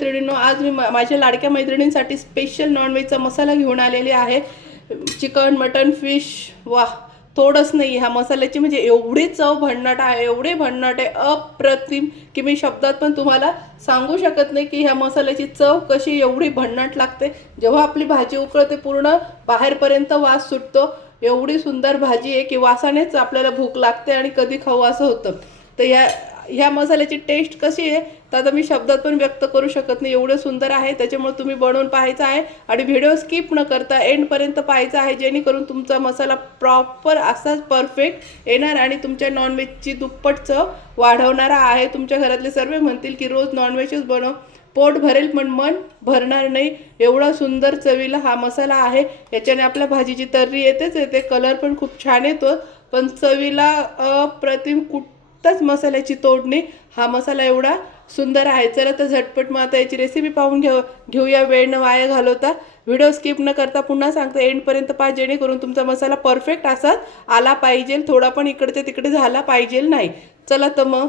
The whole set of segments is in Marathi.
मैत्रिणींनो, आज मी माझ्या लाडक्या मैत्रिणींसाठी स्पेशल नॉनव्हेजचा मसाला घेऊन आलेली आहे। चिकन, मटन, फिश, वाह, थोडंच नाही ह्या मसाल्याची, म्हणजे एवढी चव भन्नाट आहे, एवढे भन्नाट आहे, अप्रतिम की मी शब्दात पण तुम्हाला सांगू शकत नाही की ह्या मसाल्याची चव कशी एवढी भन्नाट लागते। जेव्हा आपली भाजी उकळते पूर्ण बाहेरपर्यंत वास सुटतो। एवढी सुंदर भाजी आहे की वासानेच आपल्याला भूक लागते आणि कधी खाऊ असं होतं। तर ह्या मसाल्याची टेस्ट कशी आहे तर आता मी शब्दात पण व्यक्त करू शकत नाही, एवढं सुंदर आहे। त्याच्यामुळे तुम्ही बनवून पाहायचं आहे आणि व्हिडिओ स्किप न करता एंडपर्यंत पाहायचा आहे, जेणेकरून तुमचा मसाला प्रॉपर असाच परफेक्ट येणार आणि तुमच्या नॉनव्हेजची दुप्पट चव वाढवणारा आहे। तुमच्या घरातले सर्व म्हणतील की रोज नॉनव्हेजच बनव, पोट भरेल पण मन भरणार नाही, एवढा सुंदर चवीला हा मसाला आहे। याच्याने आपल्या भाजीची तर्री येते, कलर पण खूप छान येतो, पण चवीला अप्रतिम कुठंच मसाल्याची तोड नाही। हा मसाला एवढा सुंदर आहे। चला तर झटपट मग आता याची रेसिपी पाहून घेऊया, वेळ न वाया घालवता। व्हिडिओ स्किप न करता पुन्हा सांगते एंडपर्यंत पहा, जेणेकरून तुमचा मसाला परफेक्ट असाच आला पाहिजे, थोडा पण इकडे तिकडे झाला पाहिजे नाही। चला तर मग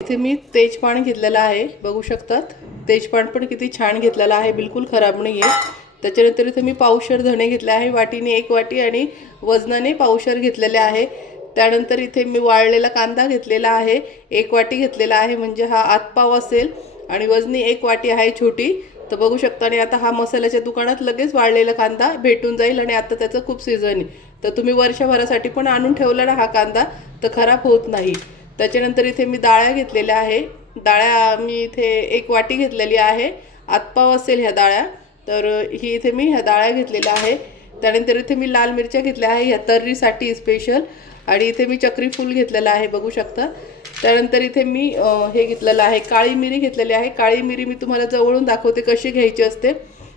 इथे मी तेजपान घेतलेला आहे, बघू शकतात। तेजपान पण किती छान घेतलेला आहे, बिलकुल खराब नाही आहे। त्याच्यानंतर इथे मी पावशर धणे घेतले आहे, वाटीने 1 वाटी आणि वजनाने पावशर घेतलेले आहे। त्यानंतर इथे मी वाळलेला कांदा घेतलेला आहे, 1 वाटी घेतलेला आहे, म्हणजे हा आतपाव असेल आणि वजनी 1 वाटी आहे छोटी। तर बघू शकता। आणि आता हा मसाल्याच्या दुकानात लगेच वाळलेला कांदा भेटून जाईल आणि आता त्याचं खूप सीझन आहे, तर तुम्ही वर्षभरासाठी पण आणून ठेवला ना हा कांदा तर खराब होत नाही। त्याच्यानंतर इथे मी डाळ्या घेतलेल्या आहे, डाळ्या मी इथे 1 वाटी घेतलेली आहे, आतपाव असेल ह्या डाळ्या, तर ही इथे मी ह्या डाळ्या घेतलेल्या आहे। त्यानंतर इथे मी लाल मिरच्या घेतल्या आहे ह्या तर्रीसाठी स्पेशल, आणि इथे मी चक्री फूल घेतलेला आहे, बघू शकता। त्यानंतर इथे मी हे घेतलेलं आहे, काळी मिरी घेतलेली आहे। काळी मिरी मी तुम्हाला जवळून दाखवते कशी घ्यायची असते।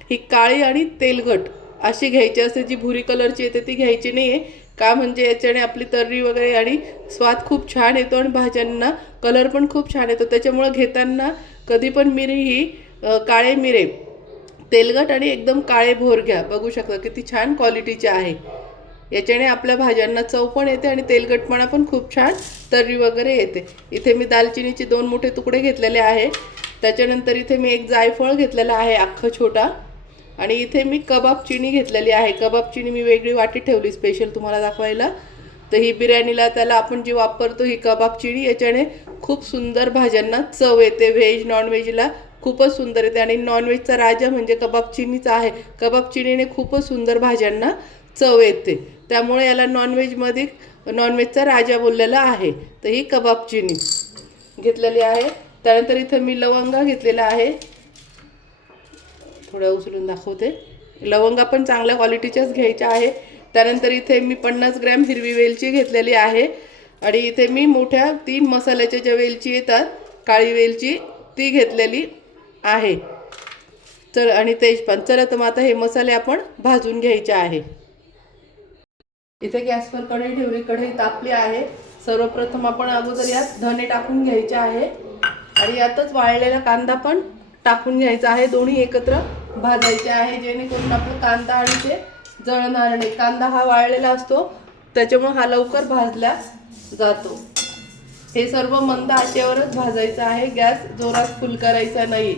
ही काळी आणि तेलगट अशी घ्यायची असते, जी भुरी कलरची येते ती घ्यायची नाही आहे, का म्हणजे याच्याने आपली तर्री वगैरे आणि स्वाद खूप छान येतो आणि भाज्यांना कलर पण खूप छान येतो। त्याच्यामुळे घेताना कधी पण मिरी ही काळे मिरे, तेलगट आणि एकदम काळे भोर घ्या, बघू शकता किती छान क्वालिटीचे आहे। याच्याने आपल्या भाज्यांना चव पण येते आणि तेलगटपणा पण खूप छान तर्री वगैरे येते। इथे मी दालचिनीचे 2 मोठे तुकडे घेतलेले आहे। त्याच्यानंतर इथे मी 1 जायफळ घेतलेला आहे अख्खा छोटा, आणि इथे मी कबाब चिनी घेतलेली आहे। कबाब चिनी मी वेगळी वाटी ठेवली स्पेशल तुम्हाला दाखवायला। तर ही बिर्याणीला त्याला आपण जी वापरतो ही कबाब चिनी, याच्याने खूप सुंदर भाज्यांना चव येते, व्हेज नॉनव्हेजला खूपच सुंदर येते। आणि नॉनव्हेजचा राजा म्हणजे कबाब चिनीचा आहे, कबाब चिनीने खूपच सुंदर भाज्यांना चव येते, त्यामुळे याला नॉनव्हेजचा राजा बोललेला आहे। तर ही कबाब चिनी घेतलेली आहे। त्यानंतर इथे मी लवंगा घेतलेला आहे, थोड्या उचलून दाखवते। लवंगा पण चांगल्या क्वालिटीच्याच घ्यायच्या आहे। त्यानंतर इथे मी 50 ग्रॅम हिरवी वेलची घेतलेली आहे, आणि इथे मी मोठ्या 3 मसाल्याच्या ज्या वेलची येतात काळी वेलची ती घेतलेली आहे। चल आणि तेजपान। चला तर मग आता हे मसाले आपण भाजून घ्यायचे आहे। इथे गॅसवर कढई ठेवली, कढई तापली आहे। सर्वप्रथम आपण अगोदर यात धणे टाकून घ्यायचे आहे आणि यातच वाळलेला कांदा पण टाकून घ्यायचा आहे, दोन्ही एकत्र भाजायचे आहे, जेणेकरून आपला कांदा आणि ते जळणार नाही। कांदा हा वाळलेला असतो त्याच्यामुळे हा लवकर भाजला जातो। हे सर्व मंद आचेवरच भाजायचं आहे, गॅस जोरात फुल करायचा नाही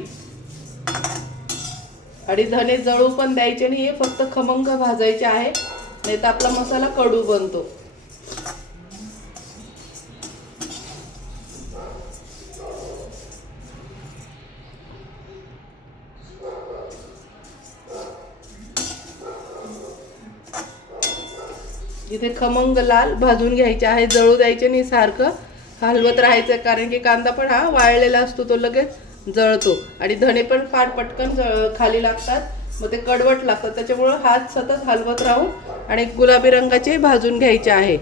आणि धणे जळू पण द्यायचे नाही, फक्त खमंग भाजायचे आहे, नाही तर आपला मसाला कडू बनतो। इथे खमंग लाल भाजून घ्यायचे आहे, जळू द्यायचे नाही, सारखं हलवत राहायचं, कारण की कांदा पण हा वाळलेला असतो, तो लगेच जळतो आणि धणे पण फार पटकन खाली लागतात, मग ते कडवट लागतात। त्याच्यामुळे हात सतत हलवत राहून आणि गुलाबी रंगाचे भाजून घ्यायचे आहे।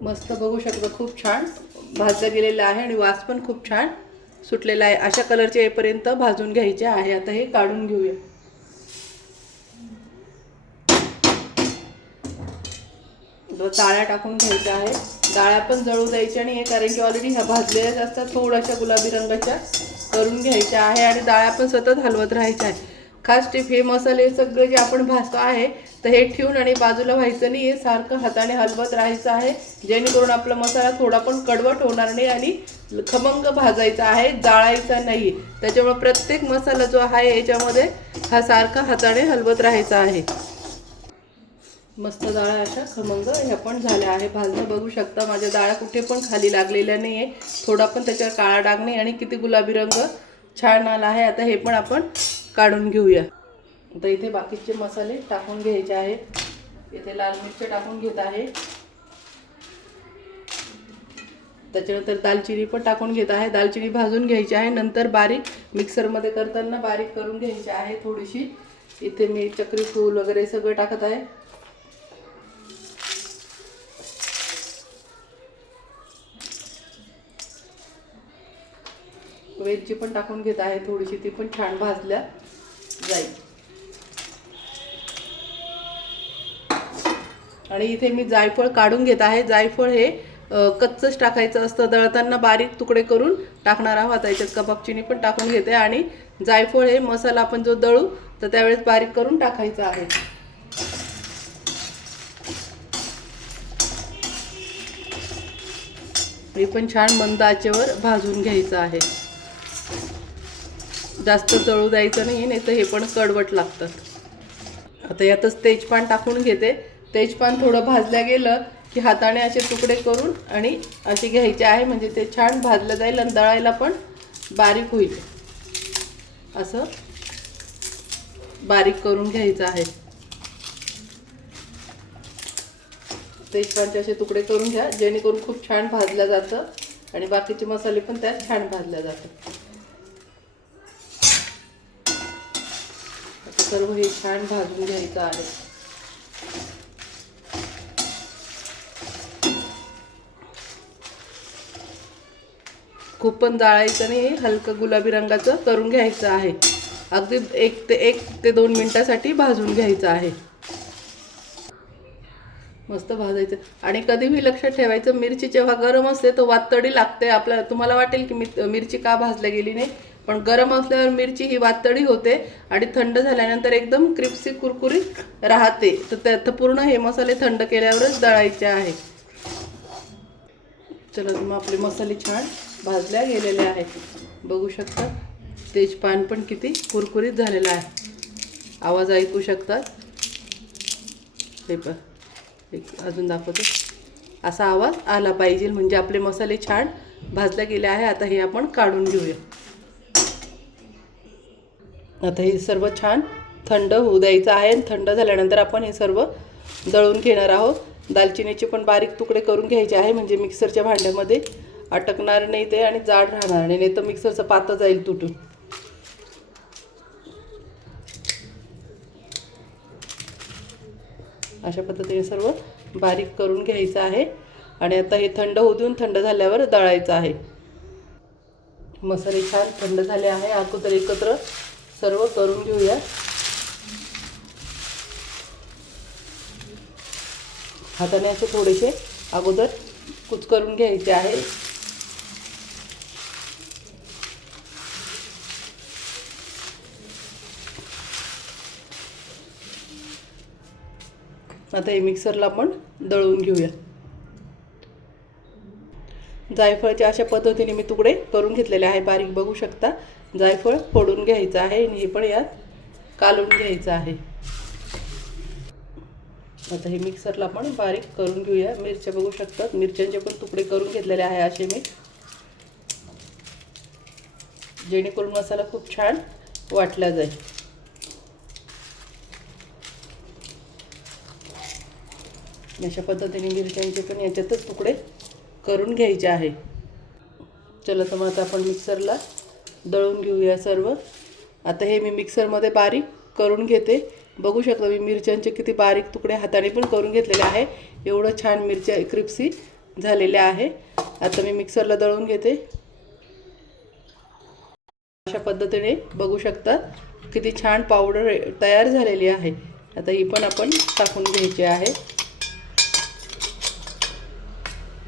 मस्त बघू शकता खूप छान भाजलं गेलेलं आहे आणि वास पण खूप छान सुटलेला आहे। अशा कलरचे येईपर्यंत भाजून घ्यायचे आहे। आता हे काढून घेऊया। डाळ्या टाकून घ्यायच्या आहे, डाळ्या पण जळू द्यायच्या नाही, कारण की ऑलरेडी ह्या भाजलेल्याच असतात, थोड्याशा गुलाबी रंगाच्या करून घ्यायच्या आहे आणि डाळ्या पण सतत हलवत राहायच्या आहे। खास टिप, हे मसाले सगळे जे आपण भाजतो आहे तर हे ठेवून आणि बाजूला व्हायचं नाही, हे सारखं हाताने हलवत राहायचं आहे, जेणेकरून आपला मसाला थोडा पण कडवट होणार नाही आणि खमंग भाजायचा आहे, जाळायचा नाही. त्याच्यामुळे प्रत्येक मसाला जो आहे याच्यामध्ये हा सारखा हाताने हलवत राहायचा आहे. मस्त डाळ अशा खमंग ह्या पण झाल्या आहे भाजणं. बघू शकता माझ्या डाळ्या कुठे पण खाली लागलेल्या नाही आहे, थोडा पण त्याच्यावर काळा डाग नाही आणि किती गुलाबी रंग छान आला आहे. आता हे पण आपण काढून घेऊया. आता इथे बाकीचे मसाले टाकून घ्यायचे आहेत. इथे लाल मिरची टाकून घेत आहे, त्याच्यानंतर दालचिनी पण टाकून घेत आहे. दालचिनी भाजून घ्यायची आहे, नंतर बारीक मिक्सरमध्ये करताना बारीक करून घ्यायची आहे थोडीशी. इथे मी चक्री फूल वगैरे सगळं टाकत आहे. वेलची पण टाकून घेत आहे थोडीशी, ती पण छान भाजल्या जाईल. आणि इथे मी जायफळ काढून घेत आहे. जायफळ हे कच्चंच टाकायचं असतं, दळताना बारीक तुकडे करून टाकणार आहोत. त्याच्यात कबाब चिनी पण टाकून घेते आणि जायफळ हे मसाला आपण जो दळू तर त्यावेळेस बारीक करून टाकायचं आहे. हे पण छान मंद आचेवर भाजून घ्यायचं आहे, जास्त जळू द्यायचं नाही, नाही तर हे पण कडवट लागतात. आता यातच तेजपान टाकून घेते. तेजपान थोडं भाजल्या गेलं की हाताने असे तुकडे करून आणि असे घ्यायचे आहे, म्हणजे ते छान भाजलं जाईल आणि दळायला पण बारीक होईल. असं बारीक करून घ्यायचं आहे. तेजपानचे असे तुकडे करून घ्या, जेणेकरून खूप छान भाजलं जातं आणि बाकीचे मसाले पण त्यात छान भाजले जातात. सर्व हे छान भाजून घ्यायचं आहे. खूप पण जाळायचं नाही, हलकं गुलाबी रंगाचं करून घ्यायचं आहे. अगदी 1 ते 2 मिनिटासाठी भाजून घ्यायचं आहे. मस्त भाजायचं. आणि कधीही लक्षात ठेवायचं, मिरची जेव्हा गरम असते तर वातडी लागते. आपल्याला तुम्हाला वाटेल की मिरची का भाजल्या गेली नाही, पण गरम असल्यावर मिरची ही वातडी होते आणि थंड झाल्यानंतर एकदम क्रिस्पी कुरकुरीत राहते. तर त्यात पूर्ण हे मसाले थंड केल्यावरच दळायचे आहे. चला मग आपले मसाले छान भाजल्या गेलेले आहेत. बघू शकता तेजपान पण किती कुरकुरीत झालेला आहे. आवाज ऐकू शकतात. हे पण अजून दाखवते, असा आवाज आला पाहिजे, म्हणजे आपले मसाले छान भाजले गेले आहे. आता हे आपण काढून घेऊया. आता हे सर्व छान थंड होऊ द्यायचं आहे. थंड झाल्यानंतर आपण हे सर्व दळून घेणार आहोत. दालचिनीचे पण बारीक तुकडे करून घ्यायचे आहे, म्हणजे मिक्सरच्या भांड्यामध्ये अटकणार नाही ते आणि जाड राहणार नाही, तर मिक्सरचं पातं जाईल तुटून. अशा पद्धतीने सर्व बारीक करून घ्यायचं आहे. आणि आता हे थंड होऊ देऊन थंड झाल्यावर दळायचं आहे. मसाले छान थंड झाले आहे. अगोदर एकत्र सर्व करून घेऊया. हाताने असे थोडेसे अगोदर कुचकरून घ्यायचे आहे. आता हे मिक्सरला आपण दळून घेऊया. जायफळाच्या अशा पद्धतीने मी तुकडे करून घेतलेले आहे बारीक. बघू शकता जायफळ फोडून घ्यायचं आहे आणि हे पण यात कालून घ्यायचं आहे. आता हे मिक्सरला आपण बारीक करून घेऊया. मिरच्या बघू शकतात, मिरच्यांचे पण तुकडे करून घेतलेले आहे असे मी, जेणेकरून मसाला खूप छान वाटला जाईल. अशा पद्धतीने मिरच्यांचे पण याच्यातच तुकडे करून घ्यायचे आहे. चला तर मग आता आपण मिक्सरला दळून घेऊया सर्व. आता हे मी मिक्सरमध्ये बारीक करून घेते. बघू शकता मी मिरच्यांचे किती बारीक तुकडे हाताने पण करून घेतलेले आहे. एवढं छान मिरच्या क्रिस्पी झालेल्या आहे. आता मी मिक्सरला दळून घेते. अशा पद्धतीने बघू शकता किती छान पावडर तयार झालेली आहे. आता ही पण आपण टाकून घ्यायची आहे.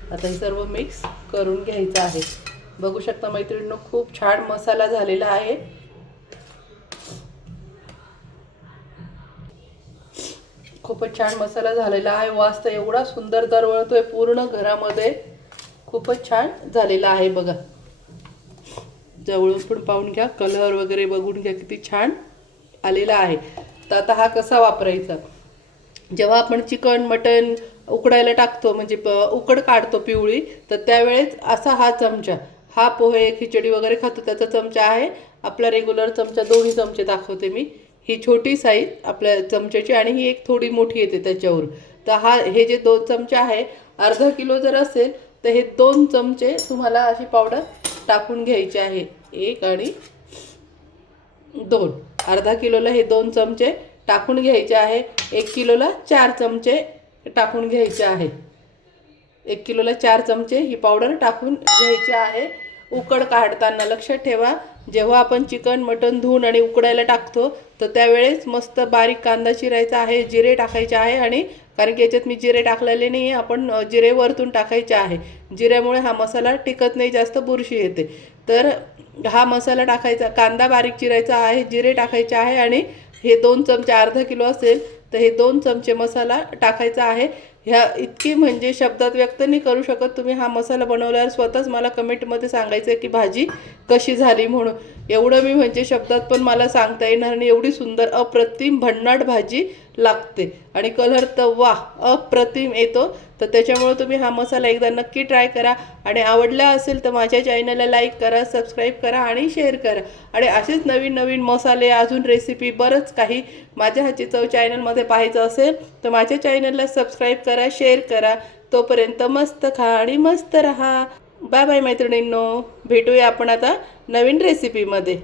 आता हे सर्व मिक्स करून घ्यायचं आहे. बघू शकता मैत्रिणींनो, खूप छान मसाला झालेला आहे. खूपच छान मसाला झालेला आहे. वास तर एवढा सुंदर दरवळतोय पूर्ण घरामध्ये. खूपच छान झालेला आहे बघा. जवळून पण पाहून घ्या, कलर वगैरे बघून घ्या किती छान आलेला आहे. तर आता हा कसा वापरायचा, जेव्हा आपण चिकन मटन उकडायला टाकतो म्हणजे उकड काढतो पिवळी, तर त्यावेळेस असा हा चमचा, हा पोहे खिचडी वगैरे खातो त्याचा चमचा आहे. आपला रेग्युलर चमचा, दोन्ही चमचे दाखवते मी. ही छोटी साईज आपल्या चमच्याची आणि ही एक थोडी मोठी येते त्याच्यावर. तर हे जे 2 चमचे आहे, अर्धा किलो जर असेल तर हे 2 चमचे तुम्हाला अशी पावडर टाकून घ्यायची आहे. 1 आणि 2, अर्धा किलोला हे 2 चमचे टाकून घ्यायचे आहे. 1 किलोला 4 चमचे टाकून घ्यायचे आहे. 1 किलोला 4 चमचे ही पावडर टाकून घ्यायची आहे. उकड काढताना लक्षात ठेवा, जेव्हा आपण चिकन मटन धुवून आणि उकडायला टाकतो तर त्यावेळेस मस्त बारीक कांदा चिरायचा आहे, जिरे टाकायचे आहे. आणि कारण की याच्यात मी जिरे टाकलेले नाही, आपण जिरे वरतून टाकायचे आहे. जिऱ्यामुळे हा मसाला टिकत नाही, जास्त बुरशी येते. तर हा मसाला टाकायचा, कांदा बारीक चिरायचा आहे, जिरे टाकायचे आहे आणि हे 2 चमचे, अर्धा किलो असेल तर हे 2 चमचे मसाला टाकायचा आहे. ह्या इतकी म्हणजे शब्दात व्यक्त नाही करू शकत. तुम्ही हा मसाला बनवल्यावर स्वतःच मला कमेंटमध्ये सांगायचं आहे की भाजी कशी झाली म्हणून. एवढं मी म्हणजे शब्दात पण मला सांगता येणार नाही, एवढी सुंदर अप्रतिम भन्नाट भाजी लागते. आणि कलर तर वाह अप्रतिम येतो. तर त्याच्यामुळे तुम्ही हा मसाला एकदा नक्की ट्राय करा. आणि आवडला असेल तर माझ्या चॅनलला लाईक करा, सबस्क्राईब करा आणि शेअर करा. आणि असेच नवीन नवीन मसाले, अजून रेसिपी, बरंच काही माझ्या हातची चव चॅनलमध्ये पाहायचं असेल तर माझ्या चॅनलला सबस्क्राईब करा, शेअर करा. तोपर्यंत मस्त खा आणि मस्त रहा. बाय बाय मैत्रिणींनो, भेटूया आपण आता नवीन रेसिपीमध्ये.